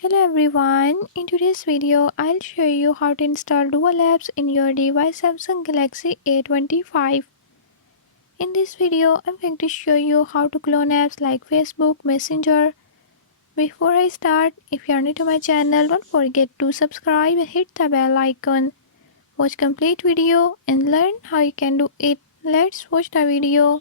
Hello everyone, in today's video I'll show you how to install Dual apps in your device Samsung Galaxy A25. In this video I'm going to show you how to clone apps like Facebook, Messenger. Before I start, if you are new to my channel, don't forget to subscribe and hit the bell icon. Watch complete video and learn how you can do it. Let's watch the video.